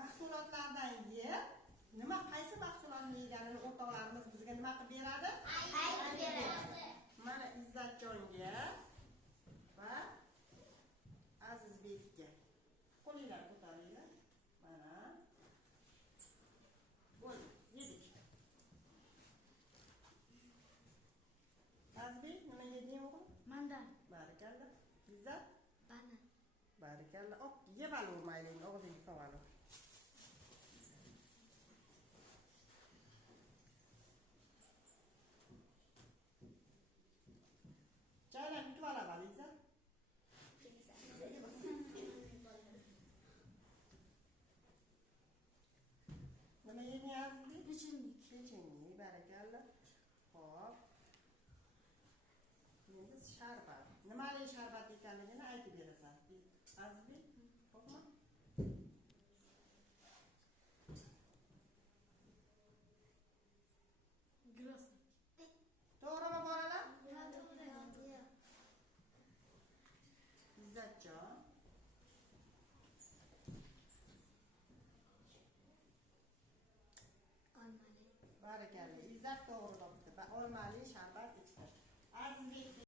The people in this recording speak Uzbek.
mahsulotlardan yeb, qaysi mahsulotni yeganini o'rtoqlarimiz bizga nima qilib beradi? Aytib beradi. Mana Izzatjonga va Azizbekka qo'linglar ko'taringlar. Mana bo'ldi, yedik. Azizbek, nima yeding o'g'lim? Mandan. Barakalla. Izzat? Banan. Barakalla. Yeb olmaylik, og'zingga solib. Çaylar yutib olaman, Izzat. Nima yeding Azizbek? Pechenye, barakalla. Xo'p. Endi sharbat. Nimali sharbat ekanligini aytib berasan. Azizbek, xo'pmi? Gilos. To'g'rimi bolalar? To'g'ri. Izzatjon. Olmali. Barakalla. Izzat to'g'ri topdi. Olmali